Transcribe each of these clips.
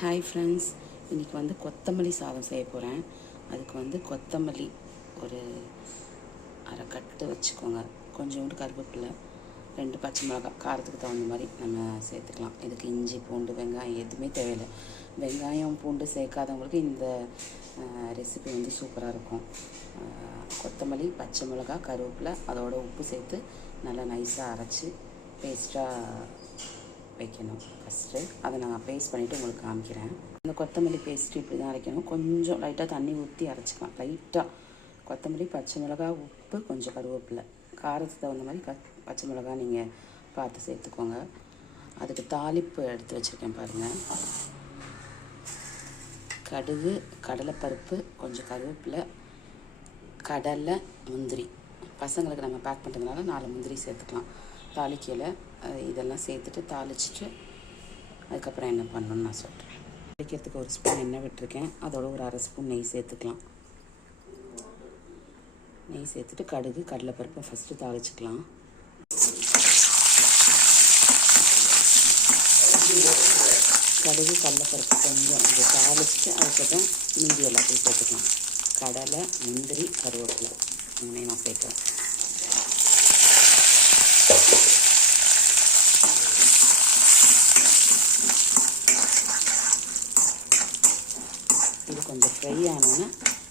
Hi friends, இன்றைக்கி வந்து கொத்தமல்லி சாதம் செய்ய போகிறேன். அதுக்கு வந்து கொத்தமல்லி ஒரு அரை கட்டு வச்சுக்கோங்க. கொஞ்சோண்டு கருவேப்பிலை, 2 பச்சை மிளகாய், காரத்துக்கு தகுந்த மாதிரி நம்ம சேர்த்துக்கலாம். இதுக்கு இஞ்சி பூண்டு வெங்காயம் எதுவுமே தேவையில்லை. வெங்காயம் பூண்டு சேர்க்காதவங்களுக்கு இந்த ரெசிபி வந்து சூப்பராக இருக்கும். கொத்தமல்லி, பச்சை மிளகாய், கருவேப்பிலை, அதோட உப்பு சேர்த்து நல்லா நைஸாக அரைச்சி பேஸ்ட்டாக வைக்கணும். ஃபஸ்ட்டு அதை நான் பேஸ்ட் பண்ணிவிட்டு உங்களுக்கு காமிக்கிறேன். இந்த கொத்தமல்லி பேஸ்ட்டு இப்படி தான் அரைக்கணும். கொஞ்சம் லைட்டாக தண்ணி ஊற்றி அரைச்சிக்கலாம். லைட்டாக கொத்தமல்லி, பச்சை மிளகாய், உப்பு, கொஞ்சம் கருவேப்பிலை, காரத்துக்கு தகுந்த மாதிரி பச்சை மிளகாய் நீங்கள் பார்த்து சேர்த்துக்கோங்க. அதுக்கு தாளிப்பு எடுத்து வச்சுருக்கேன் பாருங்கள். கடுகு, கடலைப்பருப்பு, கொஞ்சம் கருவேப்பிலை, கடலை, முந்திரி. பசங்களுக்கு நம்ம பேக் பண்ணுறதுனால 4 முந்திரி சேர்த்துக்கலாம். தாளிக்கையில் இதெல்லாம் சேர்த்துட்டு தாளிச்சிட்டு அதுக்கப்புறம் என்ன பண்ணணும்னு நான் சொல்கிறேன். தாளிக்கிறதுக்கு 1 ஸ்பூன் எண்ணெய் விட்டுருக்கேன். அதோட ஒரு அரை ஸ்பூன் நெய் சேர்த்துக்கலாம். நெய் சேர்த்துட்டு கடுகு, கடலைப்பருப்பை ஃபஸ்ட்டு தாளிச்சிக்கலாம். கடுகு, கடலைப்பருப்பு கொஞ்சம் இதை தாளிச்சிட்டு அதுக்கப்புறம் மீதி எல்லாத்தையும் சேர்த்துக்கலாம். கடலை, முந்திரி, கருவேப்பிலை 3 நான் சேர்க்குறேன். இது கொஞ்சம் ஃப்ரை ஆனோன்னா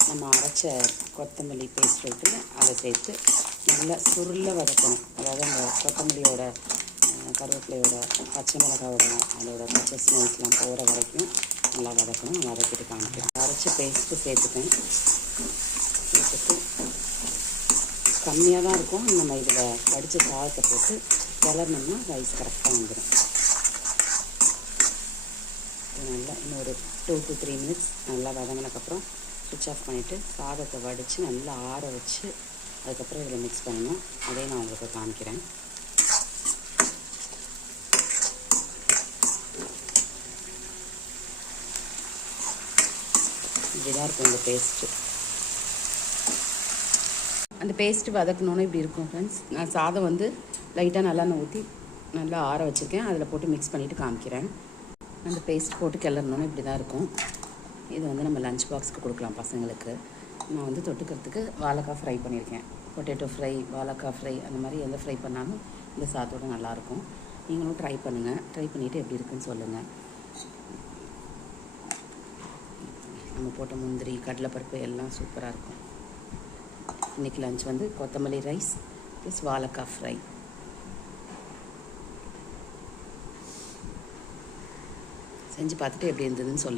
நம்ம அரைச்ச கொத்தமல்லி பேஸ்ட் இருக்குல்ல, அதை சேர்த்து நல்லா சுருள வதக்கணும். அதாவது அந்த கொத்தமல்லியோட, கருவேப்பிலையோட, பச்சை மிளகாவோட அதோட பச்சை ஸ்மெல்ஸ்லாம் போகிற வரைக்கும் நல்லா வதக்கணும். நான் வதக்கிட்டு காமிக்கிறேன். அரைச்ச பேஸ்ட்டு சேர்த்துட்டேன். சேர்த்துட்டு கம்மியாக தான் இருக்கும். நம்ம இதில் வடித்த சாதத்தை போட்டு கிளறினோம்னா ரைஸ் கரெக்டாக வந்துடும். நல்லா இன்னொரு 2 to 3 minutes நல்லா வதங்கினதுக்கப்புறம் சுவிட்ச் ஆஃப் பண்ணிவிட்டு சாதத்தை வடித்து நல்லா ஆற வச்சு அதுக்கப்புறம் இதில் மிக்ஸ் பண்ணணும். அதையும் நான் உங்களுக்கு காமிக்கிறேன். இப்படிதான் இருக்கும் இந்த பேஸ்ட்டு. அந்த பேஸ்ட்டு வதக்கணுன்னு இப்படி இருக்கும் ஃப்ரெண்ட்ஸ். நான் சாதம் வந்து லைட்டாக நல்லெண்ணெய் ஊற்றி நல்லா ஆற வச்சுருக்கேன். அதில் போட்டு மிக்ஸ் பண்ணிவிட்டு காமிக்கிறேன். அந்த பேஸ்ட் போட்டு கிளறணுன்னு இப்படி தான் இருக்கும். இது வந்து நம்ம லஞ்ச் பாக்ஸுக்கு கொடுக்கலாம் பசங்களுக்கு. நான் வந்து தொட்டுக்கிறதுக்கு வாழைக்காய் ஃப்ரை பண்ணியிருக்கேன். பொட்டேட்டோ ஃப்ரை, வாழைக்காய் ஃப்ரை, அந்த மாதிரி எந்த ஃப்ரை பண்ணாலும் இந்த சாதத்தோடு நல்லாயிருக்கும். நீங்களும் ட்ரை பண்ணுங்கள். ட்ரை பண்ணிவிட்டு எப்படி இருக்குன்னு சொல்லுங்கள். நம்ம போட்ட முந்திரி, கடலைப்பருப்பு எல்லாம் சூப்பராக இருக்கும். இன்றைக்கி லஞ்ச் வந்து கொத்தமல்லி ரைஸ் ப்ளஸ் வாழைக்காய் ஃப்ரை. செஞ்சு பார்த்துட்டு எப்படி இருந்ததுன்னு சொல்லுங்கள்.